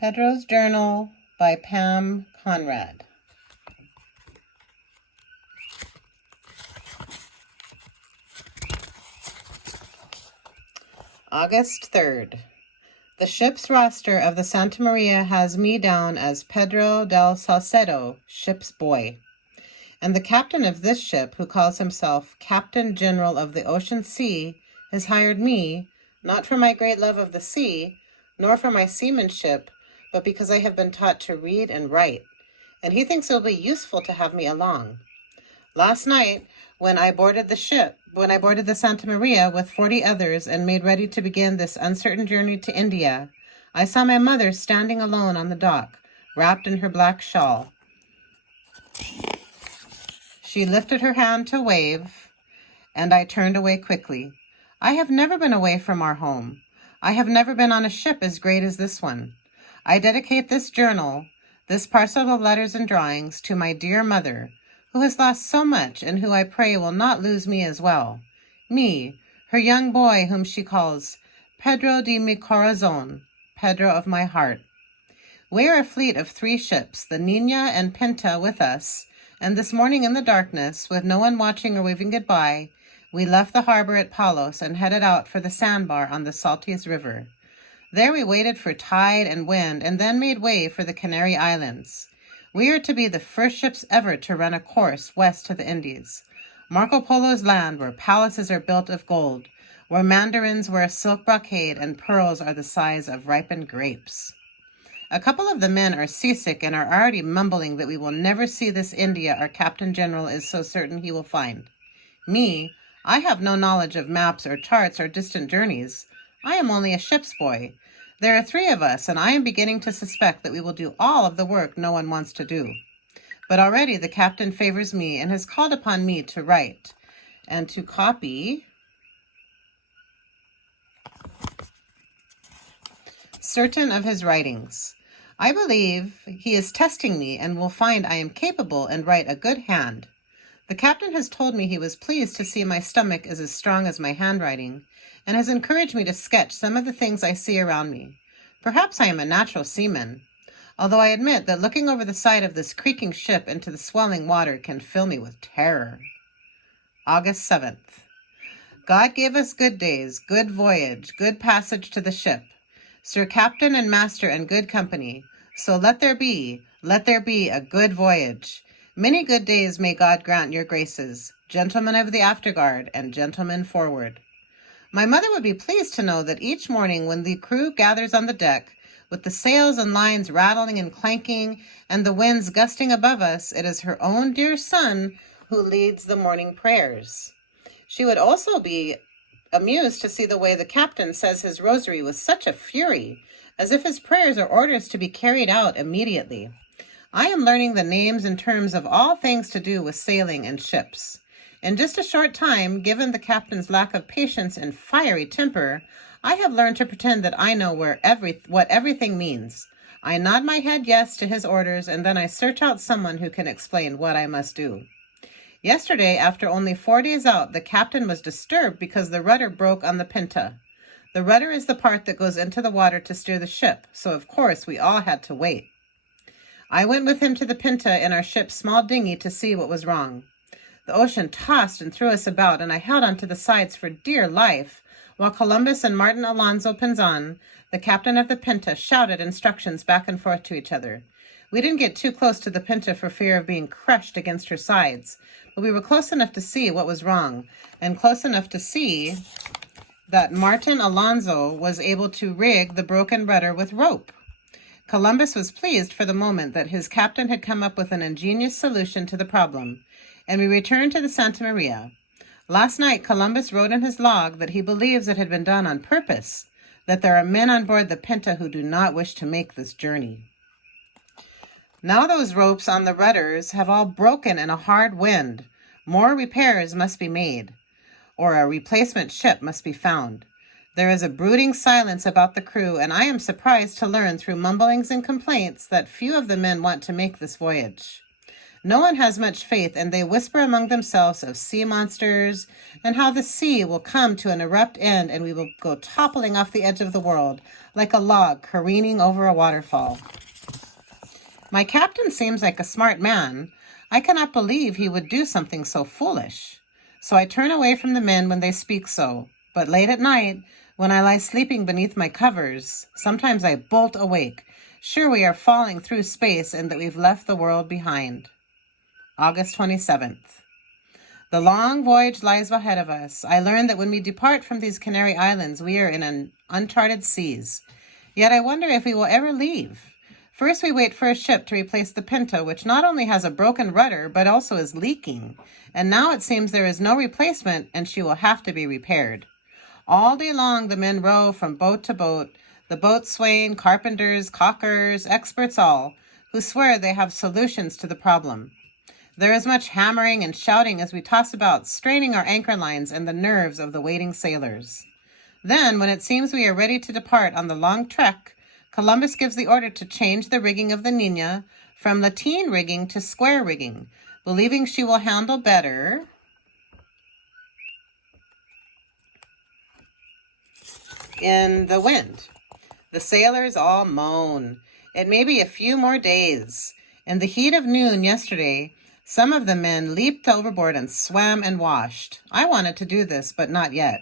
Pedro's Journal by Pam Conrad. August 3rd. The ship's roster of the Santa Maria has me down as Pedro del Salcedo, ship's boy. And the captain of this ship, who calls himself Captain General of the Ocean Sea, has hired me, not for my great love of the sea, nor for my seamanship, but because I have been taught to read and write, and he thinks it will be useful to have me along. Last night, when I boarded the Santa Maria with 40 others and made ready to begin this uncertain journey to India, I saw my mother standing alone on the dock, wrapped in her black shawl. She lifted her hand to wave, and I turned away quickly. I have never been away from our home. I have never been on a ship as great as this one. I dedicate this journal, this parcel of letters and drawings, to my dear mother, who has lost so much and who I pray will not lose me as well. Me, her young boy, whom she calls Pedro de mi corazón, Pedro of my heart. We are a fleet of 3 ships, the Niña and Pinta with us, and this morning in the darkness, with no one watching or waving goodbye, we left the harbor at Palos and headed out for the sandbar on the Saltias River. There we waited for tide and wind and then made way for the Canary Islands. We are to be the first ships ever to run a course west to the Indies. Marco Polo's land, where palaces are built of gold, where mandarins wear a silk brocade and pearls are the size of ripened grapes. A couple of the men are seasick and are already mumbling that we will never see this India our Captain General is so certain he will find. Me, I have no knowledge of maps or charts or distant journeys. I am only a ship's boy. There are 3 of us, and I am beginning to suspect that we will do all of the work no one wants to do. But already the captain favors me and has called upon me to write and to copy certain of his writings. I believe he is testing me and will find I am capable and write a good hand. The captain has told me he was pleased to see my stomach is as strong as my handwriting, and has encouraged me to sketch some of the things I see around me. Perhaps I am a natural seaman, although I admit that looking over the side of this creaking ship into the swelling water can fill me with terror. August 7th. God gave us good days, good voyage, good passage to the ship, Sir Captain and Master and good company. So let there be a good voyage. Many good days may God grant your graces, gentlemen of the afterguard and gentlemen forward. My mother would be pleased to know that each morning when the crew gathers on the deck, with the sails and lines rattling and clanking and the winds gusting above us, it is her own dear son who leads the morning prayers. She would also be amused to see the way the captain says his rosary with such a fury, as if his prayers are orders to be carried out immediately. I am learning the names and terms of all things to do with sailing and ships. In just a short time, given the captain's lack of patience and fiery temper, I have learned to pretend that I know what everything means. I nod my head yes to his orders, and then I search out someone who can explain what I must do. Yesterday, after only 4 days out, the captain was disturbed because the rudder broke on the Pinta. The rudder is the part that goes into the water to steer the ship, so of course we all had to wait. I went with him to the Pinta in our ship's small dinghy to see what was wrong. The ocean tossed and threw us about, and I held on to the sides for dear life, while Columbus and Martin Alonso Pinzon, the captain of the Pinta, shouted instructions back and forth to each other. We didn't get too close to the Pinta for fear of being crushed against her sides, but we were close enough to see what was wrong, and close enough to see that Martin Alonso was able to rig the broken rudder with rope. Columbus was pleased for the moment that his captain had come up with an ingenious solution to the problem, and we returned to the Santa Maria. Last night, Columbus wrote in his log that he believes it had been done on purpose, that there are men on board the Pinta who do not wish to make this journey. Now those ropes on the rudders have all broken in a hard wind. More repairs must be made, or a replacement ship must be found. There is a brooding silence about the crew, and I am surprised to learn through mumblings and complaints that few of the men want to make this voyage. No one has much faith, and they whisper among themselves of sea monsters and how the sea will come to an abrupt end and we will go toppling off the edge of the world like a log careening over a waterfall. My captain seems like a smart man. I cannot believe he would do something so foolish. So I turn away from the men when they speak so. But late at night, when I lie sleeping beneath my covers, sometimes I bolt awake, sure we are falling through space and that we've left the world behind. August 27th. The long voyage lies ahead of us. I learned that when we depart from these Canary Islands, we are in uncharted seas. Yet I wonder if we will ever leave. First, we wait for a ship to replace the Pinta, which not only has a broken rudder, but also is leaking. And now it seems there is no replacement, and she will have to be repaired. All day long, the men row from boat to boat, the boatswain, carpenters, caulkers, experts all, who swear they have solutions to the problem. There is much hammering and shouting as we toss about, straining our anchor lines and the nerves of the waiting sailors. Then, when it seems we are ready to depart on the long trek, Columbus gives the order to change the rigging of the Nina from lateen rigging to square rigging, believing she will handle better in the wind. The sailors all moan. It may be a few more days. In the heat of noon yesterday, some of the men leaped overboard and swam and washed. I wanted to do this, but not yet.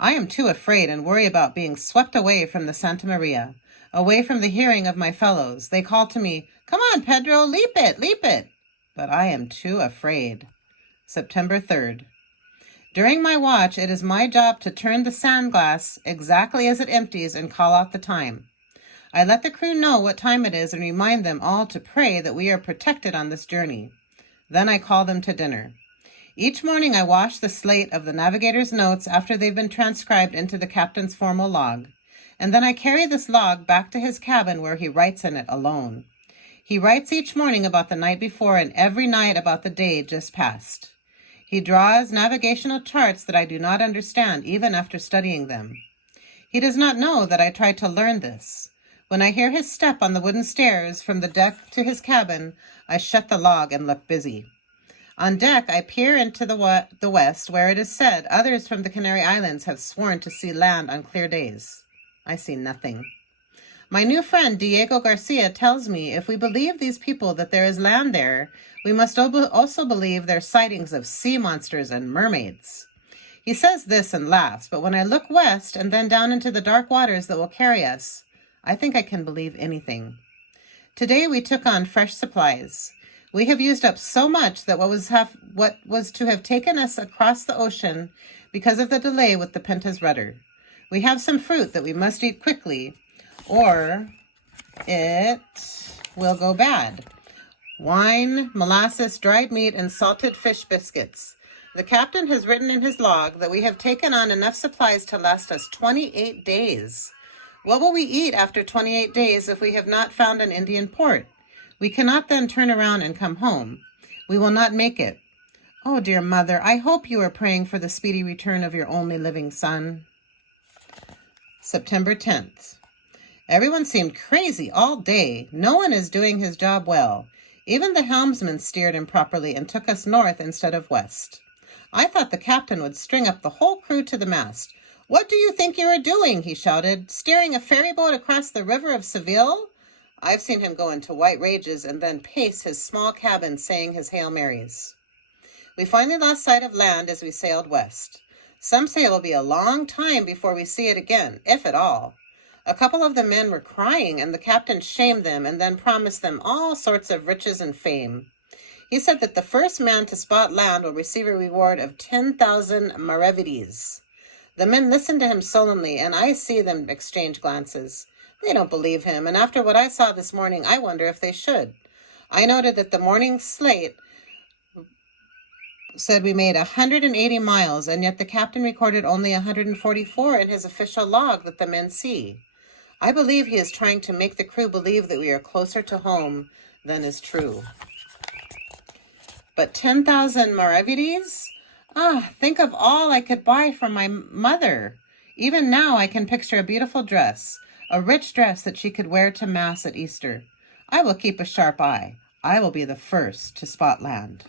I am too afraid and worry about being swept away from the Santa Maria, away from the hearing of my fellows. They call to me, "Come on, Pedro, leap it, leap it." But I am too afraid. September 3rd. During my watch, it is my job to turn the sand glass exactly as it empties and call out the time. I let the crew know what time it is and remind them all to pray that we are protected on this journey. Then I call them to dinner. Each morning I wash the slate of the navigator's notes after they've been transcribed into the captain's formal log, and then I carry this log back to his cabin where he writes in it alone. He writes each morning about the night before and every night about the day just past. He draws navigational charts that I do not understand even after studying them. He does not know that I tried to learn this. When I hear his step on the wooden stairs from the deck to his cabin, I shut the log and look busy. On deck, I peer into the west, where it is said others from the Canary Islands have sworn to see land on clear days. I see nothing. My new friend Diego Garcia tells me if we believe these people that there is land there, we must also believe their sightings of sea monsters and mermaids. He says this and laughs, but when I look west and then down into the dark waters that will carry us, I think I can believe anything. Today we took on fresh supplies. We have used up so much that what was to have taken us across the ocean because of the delay with the Pinta's rudder. We have some fruit that we must eat quickly, or it will go bad. Wine, molasses, dried meat, and salted fish biscuits. The captain has written in his log that we have taken on enough supplies to last us 28 days. What will we eat after 28 days if we have not found an Indian port? We cannot then turn around and come home. We will not make it. Oh, dear mother, I hope you are praying for the speedy return of your only living son. September 10th. Everyone seemed crazy all day. No one is doing his job well. Even the helmsman steered improperly and took us north instead of west. I thought the captain would string up the whole crew to the mast. "What do you think you are doing?" he shouted. "Steering a ferry boat across the river of Seville?" I've seen him go into white rages and then pace his small cabin saying his Hail Marys. We finally lost sight of land as we sailed west. Some say it will be a long time before we see it again, if at all. A couple of the men were crying, and the captain shamed them and then promised them all sorts of riches and fame. He said that the first man to spot land will receive a reward of 10,000 maravedis. The men listened to him solemnly, and I see them exchange glances. They don't believe him, and after what I saw this morning, I wonder if they should. I noted that the morning slate said we made 180 miles, and yet the captain recorded only 144 in his official log that the men see. I believe he is trying to make the crew believe that we are closer to home than is true. But 10,000 maravedis? Think of all I could buy for my mother. Even now I can picture a beautiful dress, a rich dress that she could wear to Mass at Easter. I will keep a sharp eye. I will be the first to spot land.